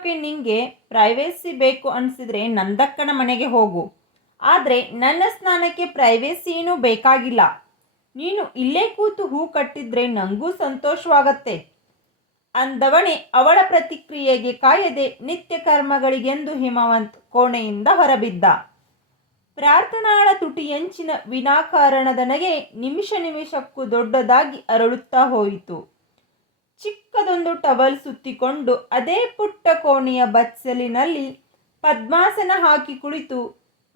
ಮಾಡೋಕ್ಕೆ ನಿಂಗೆ ಪ್ರೈವೇಸಿ ಬೇಕು ಅನಿಸಿದ್ರೆ ನಂದಕ್ಕನ ಮನೆಗೆ ಹೋಗು. ಆದರೆ ನನ್ನ ಸ್ನಾನಕ್ಕೆ ಪ್ರೈವೇಸಿ ಏನೂ ಬೇಕಾಗಿಲ್ಲ. ನೀನು ಇಲ್ಲೇ ಕೂತು ಹೂ ಕಟ್ಟಿದ್ರೆ ನನಗೂ ಸಂತೋಷವಾಗತ್ತೆ ಅಂದವನೇ ಅವಳ ಪ್ರತಿಕ್ರಿಯೆಗೆ ಕಾಯದೆ ನಿತ್ಯ ಕರ್ಮಗಳಿಗೆಂದು ಹಿಮವಂತ್ ಕೋಣೆಯಿಂದ ಹೊರಬಿದ್ದ. ಪ್ರಾರ್ಥನಾಳ ತುಟಿಯಂಚಿನ ವಿನಾಕಾರಣದ ನಗೆ ನಿಮಿಷ ನಿಮಿಷಕ್ಕೂ ದೊಡ್ಡದಾಗಿ ಅರಳುತ್ತಾ ಹೋಯಿತು. ಚಿಕ್ಕದೊಂದು ಟವಲ್ ಸುತ್ತಿಕೊಂಡು ಅದೇ ಪುಟ್ಟ ಕೋಣೆಯ ಬಚ್ಚಲಿನಲ್ಲಿ ಪದ್ಮಾಸನ ಹಾಕಿ ಕುಳಿತು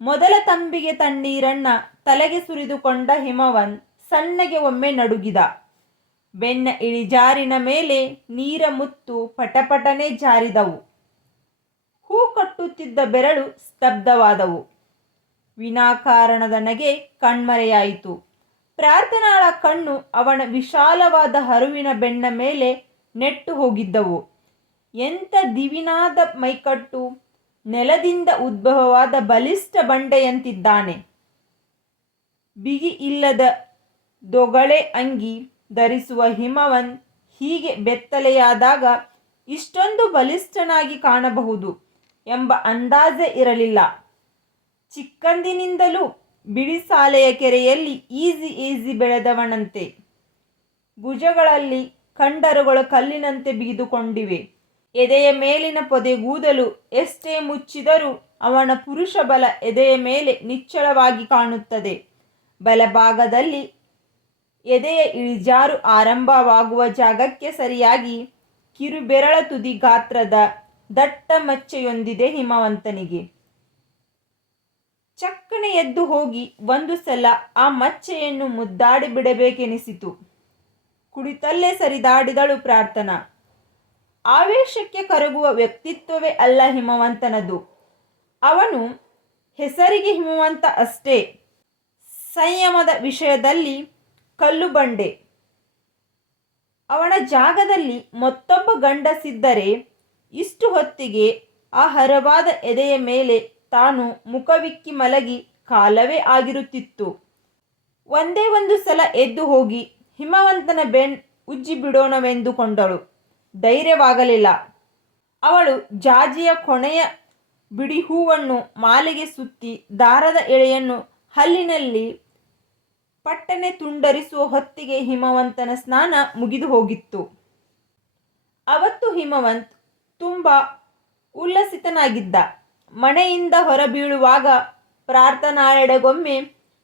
ಮೊದಲ ತಂಬಿಗೆ ತಣ್ಣೀರನ್ನ ತಲೆಗೆ ಸುರಿದುಕೊಂಡ ಹಿಮವಂತ್ ಸಣ್ಣಗೆ ಒಮ್ಮೆ ನಡುಗಿದ. ಬೆನ್ನ ಇಳಿಜಾರಿನ ಮೇಲೆ ನೀರ ಮುತ್ತು ಪಟಪಟನೆ ಜಾರಿದವು. ಹೂ ಕಟ್ಟುತ್ತಿದ್ದ ಬೆರಳು ಸ್ತಬ್ಧವಾದವು. ವಿನಾಕಾರಣದ ನಗೆ ಕಣ್ಮರೆಯಾಯಿತು. ಪ್ರಾರ್ಥನಾಳ ಕಣ್ಣು ಅವನ ವಿಶಾಲವಾದ ಹರುವಿನ ಬೆನ್ನ ಮೇಲೆ ನೆಟ್ಟು ಹೋಗಿದ್ದವು. ಎಂಥ ದಿವಿನಾದ ಮೈಕಟ್ಟು, ನೆಲದಿಂದ ಉದ್ಭವವಾದ ಬಲಿಷ್ಠ ಬಂಡೆಯಂತಿದ್ದಾನೆ. ಬಿಗಿ ಇಲ್ಲದ ದೊಗಳೆ ಅಂಗಿ ಧರಿಸುವ ಹಿಮವಂತ್ ಹೀಗೆ ಬೆತ್ತಲೆಯಾದಾಗ ಇಷ್ಟೊಂದು ಬಲಿಷ್ಠನಾಗಿ ಕಾಣಬಹುದು ಎಂಬ ಅಂದಾಜೇ ಇರಲಿಲ್ಲ. ಚಿಕ್ಕಂದಿನಿಂದಲೂ ಬಿಡಿಸಾಲೆಯ ಕೆರೆಯಲ್ಲಿ ಈಸಿ ಬೆಳೆದವನಂತೆ. ಭುಜಗಳಲ್ಲಿ ಕಂಡರಗಳು ಕಲ್ಲಿನಂತೆ ಬಿಗಿದುಕೊಂಡಿವೆ. ಎದೆಯ ಮೇಲಿನ ಪೊದೆಗೂದಲು ಎಷ್ಟೇ ಮುಚ್ಚಿದರೂ ಅವನ ಪುರುಷ ಬಲ ಎದೆಯ ಮೇಲೆ ನಿಚ್ಚಳವಾಗಿ ಕಾಣುತ್ತದೆ. ಬಲಭಾಗದಲ್ಲಿ ಎದೆಯ ಇಳಿಜಾರು ಆರಂಭವಾಗುವ ಜಾಗಕ್ಕೆ ಸರಿಯಾಗಿ ಕಿರುಬೆರಳ ತುದಿ ಗಾತ್ರದ ದಟ್ಟ ಮಚ್ಚೆಯೊಂದಿದೆ ಹಿಮವಂತನಿಗೆ. ಚಕ್ಕನೆ ಎದ್ದು ಹೋಗಿ ಒಂದು ಸಲ ಆ ಮಚ್ಚೆಯನ್ನು ಮುದ್ದಾಡಿ ಬಿಡಬೇಕೆನಿಸಿತು. ಕುಳಿತಲ್ಲೇ ಸರಿದಾಡಿದಳು ಪ್ರಾರ್ಥನಾ. ಆವೇಶಕ್ಕೆ ಕರಗುವ ವ್ಯಕ್ತಿತ್ವವೇ ಅಲ್ಲ ಹಿಮವಂತನದು. ಅವನು ಹೆಸರಿಗೆ ಹಿಮವಂತ ಅಷ್ಟೇ. ಸಂಯಮದ ವಿಷಯದಲ್ಲಿ ಕಲ್ಲು ಬಂಡೆ. ಅವನ ಜಾಗದಲ್ಲಿ ಮತ್ತೊಬ್ಬ ಗಂಡಸಿದ್ದರೆ ಇಷ್ಟು ಹೊತ್ತಿಗೆ ಆ ಹರವಾದ ಎದೆಯ ಮೇಲೆ ತಾನು ಮುಖವಿಕ್ಕಿ ಮಲಗಿ ಕಾಲವೇ ಆಗಿರುತ್ತಿತ್ತು. ಒಂದೇ ಒಂದು ಸಲ ಎದ್ದು ಹೋಗಿ ಹಿಮವಂತನ ಬೆನ್ ಉಜ್ಜಿ ಬಿಡೋಣವೆಂದುಕೊಂಡಳು. ಧೈರ್ಯವಾಗಲಿಲ್ಲ. ಅವಳು ಜಾಜಿಯ ಕೊನೆಯ ಬಿಡಿ ಹೂವನ್ನು ಮಾಲೆಗೆ ಸುತ್ತಿ ದಾರದ ಎಳೆಯನ್ನು ಹಲ್ಲಿನಲ್ಲಿ ಪಟ್ಟನೆ ತುಂಡರಿಸುವ ಹೊತ್ತಿಗೆ ಹಿಮವಂತನ ಸ್ನಾನ ಮುಗಿದು ಹೋಗಿತ್ತು. ಅವತ್ತು ಹಿಮವಂತ್ ತುಂಬ ಉಲ್ಲಸಿತನಾಗಿದ್ದ. ಮನೆಯಿಂದ ಹೊರಬೀಳುವಾಗ ಪ್ರಾರ್ಥನಾಳೆಡೆಗೊಮ್ಮೆ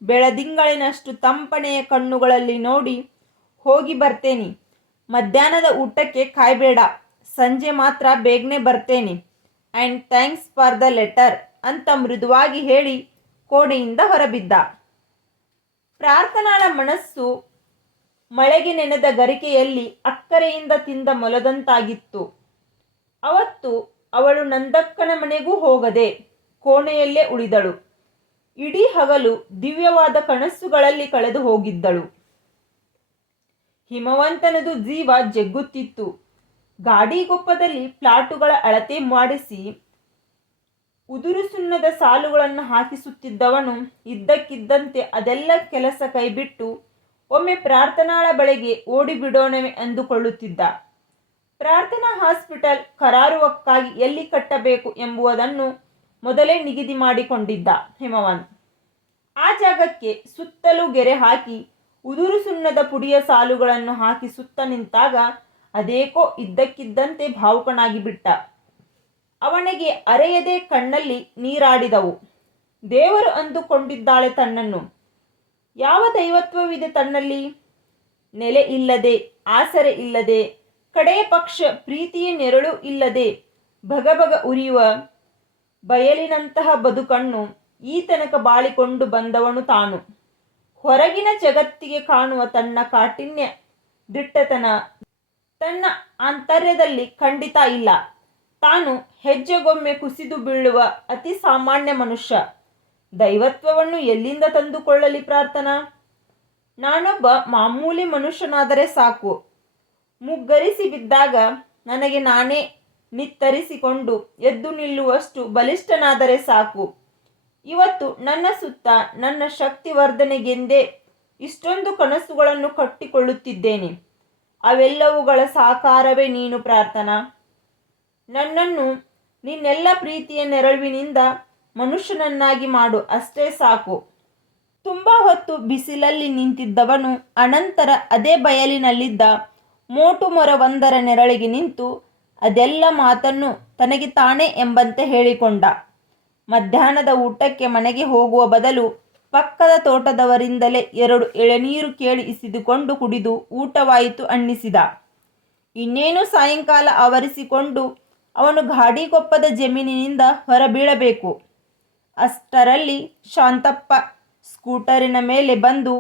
ಬೆಳದಿಂಗಳಿನಷ್ಟು ತಂಪನೆಯ ಕಣ್ಣುಗಳಲ್ಲಿ ನೋಡಿ, ಹೋಗಿ ಬರ್ತೇನೆ, ಮಧ್ಯಾಹ್ನದ ಊಟಕ್ಕೆ ಕಾಯಬೇಡ, ಸಂಜೆ ಮಾತ್ರ ಬೇಗನೆ ಬರ್ತೇನೆ, and thanks for the letter ಅಂತ ಮೃದುವಾಗಿ ಹೇಳಿ ಕೋಣೆಯಿಂದ ಹೊರಬಿದ್ದ. ಪ್ರಾರ್ಥನಾಳ ಮನಸ್ಸು ಮಳೆಗೆ ನೆನೆದ ಗರಿಕೆಯಲ್ಲಿ ಅಕ್ಕರೆಯಿಂದ ತಿಂದ ಮೊಲದಂತಾಗಿತ್ತು. ಅವತ್ತು ಅವಳು ನಂದಕ್ಕನ ಮನೆಗೂ ಹೋಗದೆ ಕೋಣೆಯಲ್ಲೇ ಉಳಿದಳು. ಇಡೀ ಹಗಲು ದಿವ್ಯವಾದ ಕನಸುಗಳಲ್ಲಿ ಕಳೆದು ಹೋಗಿದ್ದಳು. ಹಿಮವಂತನದು ಜೀವ ಜಗ್ಗುತ್ತಿತ್ತು. ಗಾಡಿಗೊಪ್ಪದಲ್ಲಿ ಪ್ಲಾಟುಗಳ ಅಳತೆ ಮಾಡಿಸಿ ಉದುರು ಸುಣ್ಣದ ಸಾಲುಗಳನ್ನು ಹಾಕಿಸುತ್ತಿದ್ದವನು ಇದ್ದಕ್ಕಿದ್ದಂತೆ ಅದೆಲ್ಲ ಕೆಲಸ ಕೈಬಿಟ್ಟು ಒಮ್ಮೆ ಪ್ರಾರ್ಥನಾಳ ಬಳಿಗೆ ಓಡಿಬಿಡೋಣವೇ ಅಂದುಕೊಳ್ಳುತ್ತಿದ್ದ. ಪ್ರಾರ್ಥನಾ ಹಾಸ್ಪಿಟಲ್ ಕರಾರುವಕ್ಕಾಗಿ ಎಲ್ಲಿ ಕಟ್ಟಬೇಕು ಎಂಬುದನ್ನು ಮೊದಲೇ ನಿಗದಿ ಮಾಡಿಕೊಂಡಿದ್ದ ಹಿಮವಂತ್. ಆ ಜಾಗಕ್ಕೆ ಸುತ್ತಲೂ ಗೆರೆ ಹಾಕಿ ಉದುರು ಸುಣ್ಣದ ಪುಡಿಯ ಸಾಲುಗಳನ್ನು ಹಾಕಿ ಸುತ್ತ ನಿಂತಾಗ ಅದೇಕೋ ಇದ್ದಕ್ಕಿದ್ದಂತೆ ಭಾವುಕನಾಗಿ ಬಿಟ್ಟ. ಅವನಿಗೆ ಅರೆಯದೆ ಕಣ್ಣಲ್ಲಿ ನೀರಾಡಿದವು. ದೇವರು ಅಂದುಕೊಂಡಿದ್ದಾಳೆ ತನ್ನನ್ನು. ಯಾವ ದೈವತ್ವವಿದೆ ತನ್ನಲ್ಲಿ? ನೆಲೆ ಇಲ್ಲದೆ, ಆಸರೆ ಇಲ್ಲದೆ, ಕಡೆಯ ಪಕ್ಷ ಪ್ರೀತಿಯ ನೆರಳು ಇಲ್ಲದೆ ಭಗಭಗ ಉರಿಯುವ ಬಯಲಿನಂತಹ ಬದುಕನ್ನು ಈ ತನಕ ಬಾಳಿಕೊಂಡು ಬಂದವನು ತಾನು. ಹೊರಗಿನ ಜಗತ್ತಿಗೆ ಕಾಣುವ ತನ್ನ ಕಾಠಿಣ್ಯ ದಿಟ್ಟತನ ತನ್ನ ಆಂತರ್ಯದಲ್ಲಿ ಖಂಡಿತ ಇಲ್ಲ. ತಾನು ಹೆಜ್ಜೆಗೊಮ್ಮೆ ಕುಸಿದು ಬೀಳುವ ಅತಿ ಸಾಮಾನ್ಯ ಮನುಷ್ಯ. ದೈವತ್ವವನ್ನು ಎಲ್ಲಿಂದ ತಂದುಕೊಳ್ಳಲಿ ಪ್ರಾರ್ಥನಾ? ನಾನೊಬ್ಬ ಮಾಮೂಲಿ ಮನುಷ್ಯನಾದರೆ ಸಾಕು. ಮುಗ್ಗರಿಸಿ ಬಿದ್ದಾಗ ನನಗೆ ನಾನೇ ನಿತ್ತರಿಸಿಕೊಂಡು ಎದ್ದು ನಿಲ್ಲುವಷ್ಟು ಬಲಿಷ್ಠನಾದರೆ ಸಾಕು. ಇವತ್ತು ನನ್ನ ಸುತ್ತ ನನ್ನ ಶಕ್ತಿ ವರ್ಧನೆಗೆಂದೇ ಇಷ್ಟೊಂದು ಕನಸುಗಳನ್ನು ಕಟ್ಟಿಕೊಳ್ಳುತ್ತಿದ್ದೇನೆ. ಅವೆಲ್ಲವುಗಳ ಸಾಕಾರವೇ ನೀನು ಪ್ರಾರ್ಥನಾ. ನನ್ನನ್ನು ನಿನ್ನೆಲ್ಲ ಪ್ರೀತಿಯ ನೆರಳಿನಿಂದ ಮನುಷ್ಯನನ್ನಾಗಿ ಮಾಡು, ಅಷ್ಟೇ ಸಾಕು. ತುಂಬ ಹೊತ್ತು ಬಿಸಿಲಲ್ಲಿ ನಿಂತಿದ್ದವನು ಅನಂತರ ಅದೇ ಬಯಲಿನಲ್ಲಿದ್ದ ಮೋಟು ಮರವೊಂದರ ನೆರಳಿಗೆ ನಿಂತು ಅದೆಲ್ಲ ಮಾತನ್ನು ತನಗೆ ತಾನೇ ಎಂಬಂತೆ ಹೇಳಿಕೊಂಡ. ಮಧ್ಯಾಹ್ನದ ಊಟಕ್ಕೆ ಮನೆಗೆ ಹೋಗುವ ಬದಲು ಪಕ್ಕದ ತೋಟದವರಿಂದಲೇ 2 ಎಳನೀರು ಕೇಳಿ ಇಸಿದುಕೊಂಡು ಕುಡಿದು ಊಟವಾಯಿತು ಅನ್ನಿಸಿದ. ಇನ್ನೇನು ಸಾಯಂಕಾಲ ಆವರಿಸಿಕೊಂಡು ಅವನು ಗಾಡಿಗೊಪ್ಪದ ಜಮೀನಿನಿಂದ ಹೊರಬೀಳಬೇಕು. ಅಷ್ಟರಲ್ಲಿ ಶಾಂತಪ್ಪ ಸ್ಕೂಟರಿನ ಮೇಲೆ ಬಂದು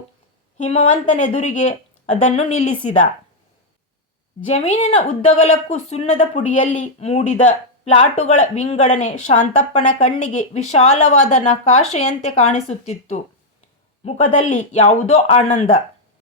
ಹಿಮವಂತನೆದುರಿಗೆ ಅದನ್ನು ನಿಲ್ಲಿಸಿದ. ಜಮೀನಿನ ಉದ್ದಗಲಕ್ಕೂ ಸುಣ್ಣದ ಪುಡಿಯಲ್ಲಿ ಮೂಡಿದ ಪ್ಲಾಟುಗಳ ವಿಂಗಡಣೆ ಶಾಂತಪ್ಪನ ಕಣ್ಣಿಗೆ ವಿಶಾಲವಾದ ನಕಾಶೆಯಂತೆ ಕಾಣಿಸುತ್ತಿತ್ತು. ಮುಖದಲ್ಲಿ ಯಾವುದೋ ಆನಂದ.